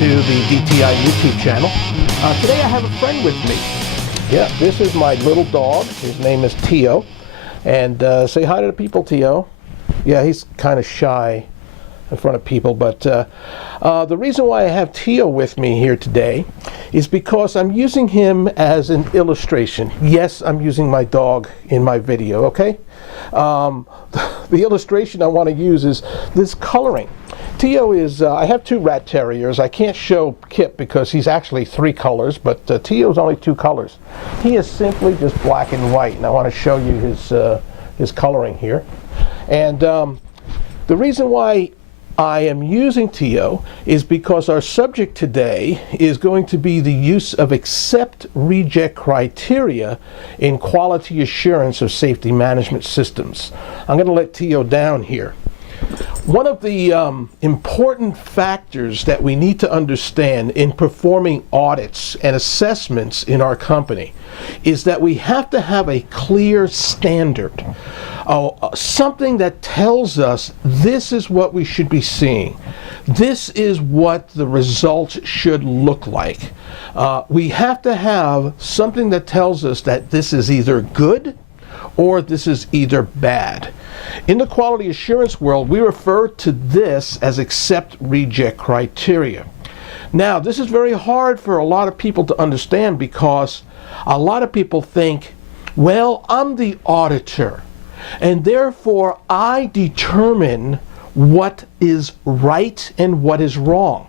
to the DTI YouTube channel. Today I have a friend with me. Yeah, this is my little dog. His name is Tio. And say hi to the people, Tio. Yeah, he's kind of shy in front of people, but the reason why I have Tio with me here today is because I'm using him as an illustration. Yes, I'm using my dog in my video, okay? The illustration I want to use is this coloring. Tio is, I have two rat terriers. I can't show Kip because he's actually 3 colors, but Tio's only 2 colors. He is simply just black and white, and I want to show you his coloring here. And the reason why I am using Tio is because our subject today is going to be the use of accept reject criteria in quality assurance of safety management systems. I'm going to let Tio down here. One of the important factors that we need to understand in performing audits and assessments in our company is that we have to have a clear standard. Something that tells us this is what we should be seeing. This is what the results should look like. We have to have something that tells us that this is either good or this is either bad. In the quality assurance world, we refer to this as accept reject criteria. Now, this is very hard for a lot of people to understand because a lot of people think, well, I'm the auditor, and therefore I determine what is right and what is wrong.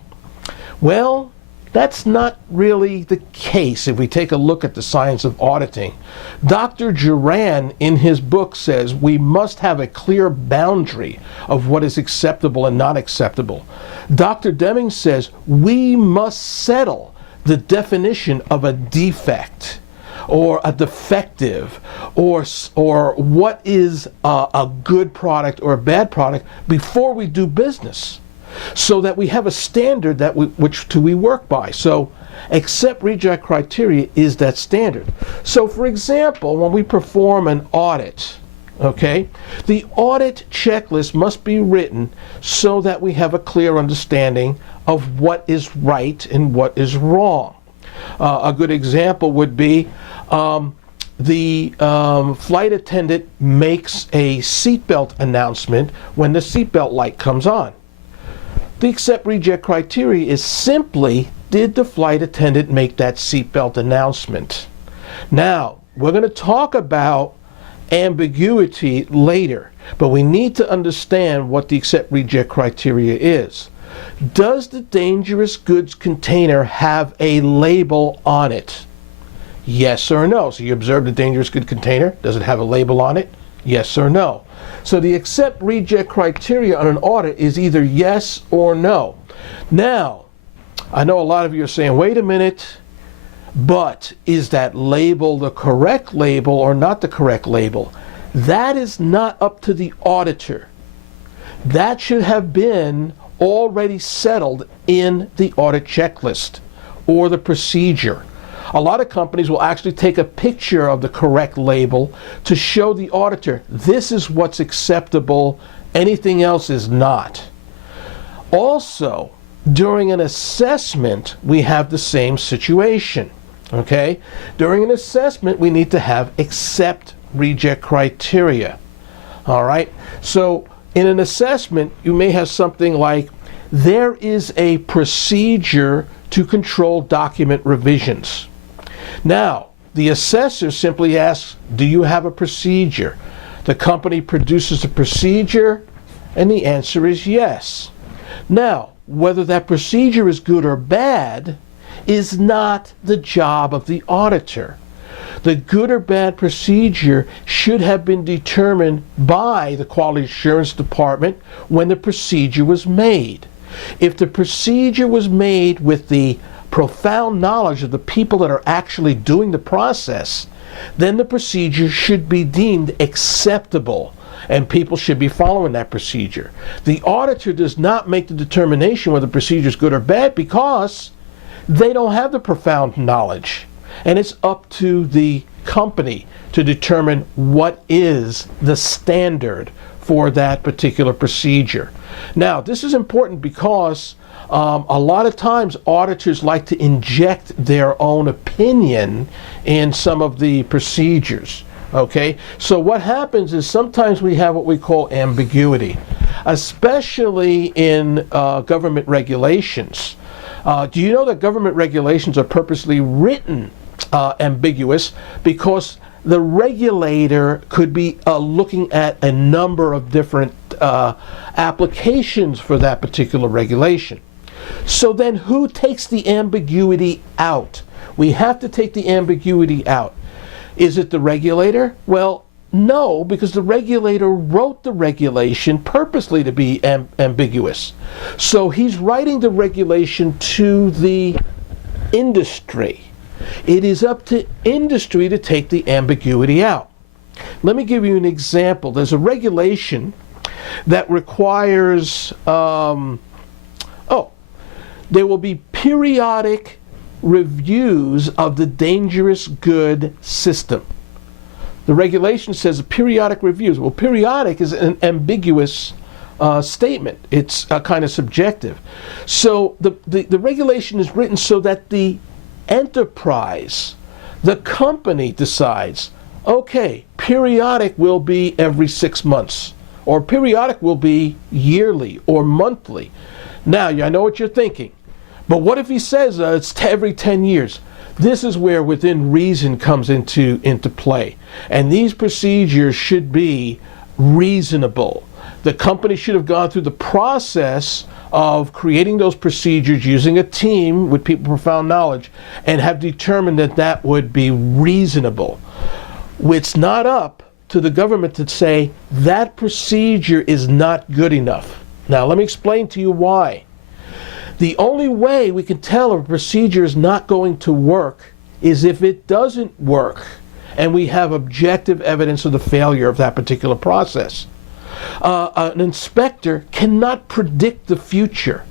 Well, that's not really the case if we take a look at the science of auditing. Dr. Duran in his book says we must have a clear boundary of what is acceptable and not acceptable. Dr. Deming says we must settle the definition of a defect or a defective or what is a good product or a bad product before we do business, so that we have a standard that which we work by. So accept reject criteria is that standard. So for example, when we perform an audit, okay, the audit checklist must be written so that we have a clear understanding of what is right and what is wrong. A good example would be the flight attendant makes a seatbelt announcement when the seatbelt light comes on. The accept reject criteria is simply, did the flight attendant make that seatbelt announcement? Now, we're going to talk about ambiguity later, but we need to understand what the accept reject criteria is. Does the dangerous goods container have a label on it? Yes or no? So you observe the dangerous good container. Does it have a label on it? Yes or no? So the accept reject criteria on an audit is either yes or no. Now, I know a lot of you are saying, wait a minute, but is that label the correct label or not the correct label? That is not up to the auditor. That should have been already settled in the audit checklist or the procedure. A lot of companies will actually take a picture of the correct label to show the auditor, this is what's acceptable, anything else is not. Also, during an assessment, we have the same situation, okay? During an assessment, we need to have accept reject criteria, all right? So in an assessment, you may have something like, there is a procedure to control document revisions. Now, the assessor simply asks, do you have a procedure? The company produces a procedure, and the answer is yes. Now, whether that procedure is good or bad is not the job of the auditor. The good or bad procedure should have been determined by the Quality Assurance Department when the procedure was made. If the procedure was made with the profound knowledge of the people that are actually doing the process, then the procedure should be deemed acceptable and people should be following that procedure. The auditor does not make the determination whether the procedure is good or bad because they don't have the profound knowledge, and it's up to the company to determine what is the standard for that particular procedure. Now, this is important because A lot of times auditors like to inject their own opinion in some of the procedures. Okay, so what happens is sometimes we have what we call ambiguity, especially in government regulations. Do you know that government regulations are purposely written ambiguous because the regulator could be looking at a number of different applications for that particular regulation? So then who takes the ambiguity out? We have to take the ambiguity out. Is it the regulator? Well, no, because the regulator wrote the regulation purposely to be ambiguous. So he's writing the regulation to the industry. It is up to industry to take the ambiguity out. Let me give you an example. There's a regulation that requires, there will be periodic reviews of the dangerous good system. The regulation says periodic reviews. Well, periodic is an ambiguous statement. It's kind of subjective. So the regulation is written so that the enterprise, the company decides, okay, periodic will be every 6 months, or periodic will be yearly or monthly. Now, I know what you're thinking. But what if he says it's every 10 years? This is where within reason comes into play. And these procedures should be reasonable. The company should have gone through the process of creating those procedures using a team with people with profound knowledge and have determined that that would be reasonable. It's not up to the government to say that procedure is not good enough. Now, let me explain to you why. The only way we can tell if a procedure is not going to work is if it doesn't work and we have objective evidence of the failure of that particular process. An inspector cannot predict the future.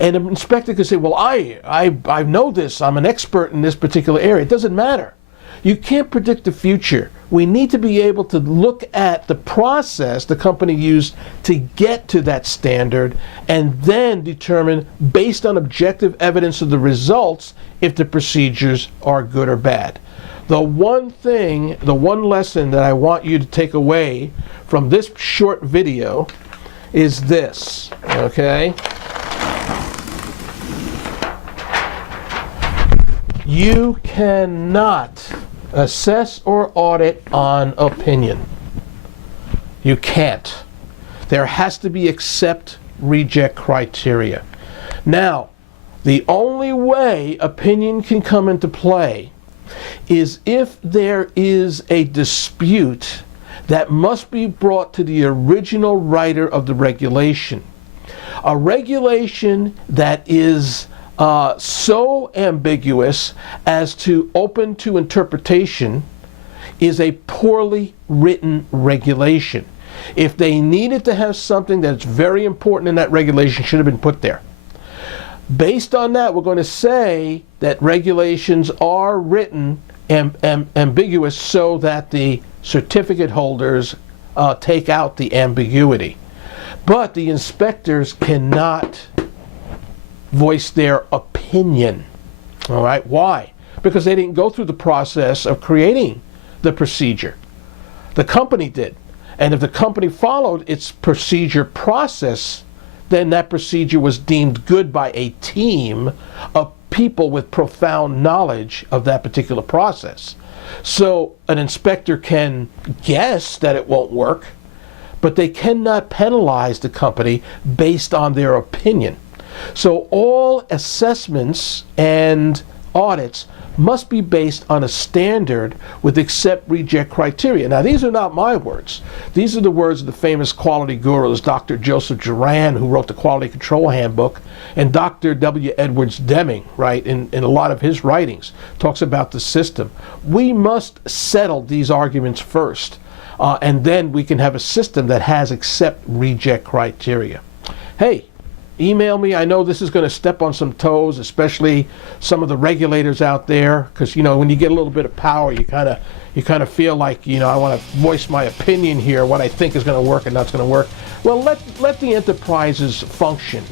And an inspector could say, well, I know this, I'm an expert in this particular area. It doesn't matter. You can't predict the future. We need to be able to look at the process the company used to get to that standard and then determine, based on objective evidence of the results, if the procedures are good or bad. The one lesson that I want you to take away from this short video is this, okay? You cannot assess or audit on opinion. You can't. There has to be accept, reject criteria. Now, the only way opinion can come into play is if there is a dispute that must be brought to the original writer of the regulation. A regulation that is so ambiguous as to open to interpretation is a poorly written regulation. If they needed to have something that's very important in that regulation, should have been put there. Based on that, we're going to say that regulations are written ambiguous so that the certificate holders take out the ambiguity. But the inspectors cannot voice their opinion. All right, why? Because they didn't go through the process of creating the procedure. The company did. And if the company followed its procedure process, then that procedure was deemed good by a team of people with profound knowledge of that particular process. So an inspector can guess that it won't work, but they cannot penalize the company based on their opinion. So all assessments and audits must be based on a standard with accept, reject criteria. Now, these are not my words. These are the words of the famous quality gurus, Dr. Joseph Juran, who wrote the Quality Control Handbook, and Dr. W. Edwards Deming, right, in a lot of his writings, talks about the system. We must settle these arguments first, and then we can have a system that has accept, reject criteria. Hey, email me. I know this is going to step on some toes, especially some of the regulators out there, because when you get a little bit of power, you kind of feel like I want to voice my opinion here, what I think is going to work and not going to work. Well, let the enterprises function,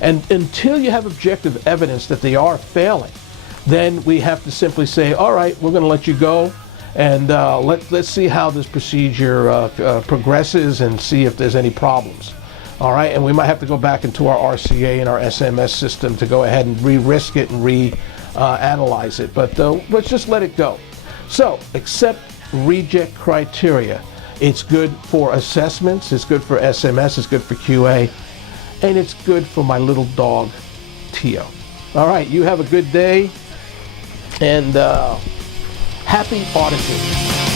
And until you have objective evidence that they are failing, then we have to simply say, all right, we're going to let you go, and let's see how this procedure progresses and see if there's any problems. All right, and we might have to go back into our RCA and our SMS system to go ahead and re-risk it and re-analyze it. But let's just let it go. So, accept reject criteria. It's good for assessments, it's good for SMS, it's good for QA, and it's good for my little dog, Tio. All right, you have a good day, and happy auditing.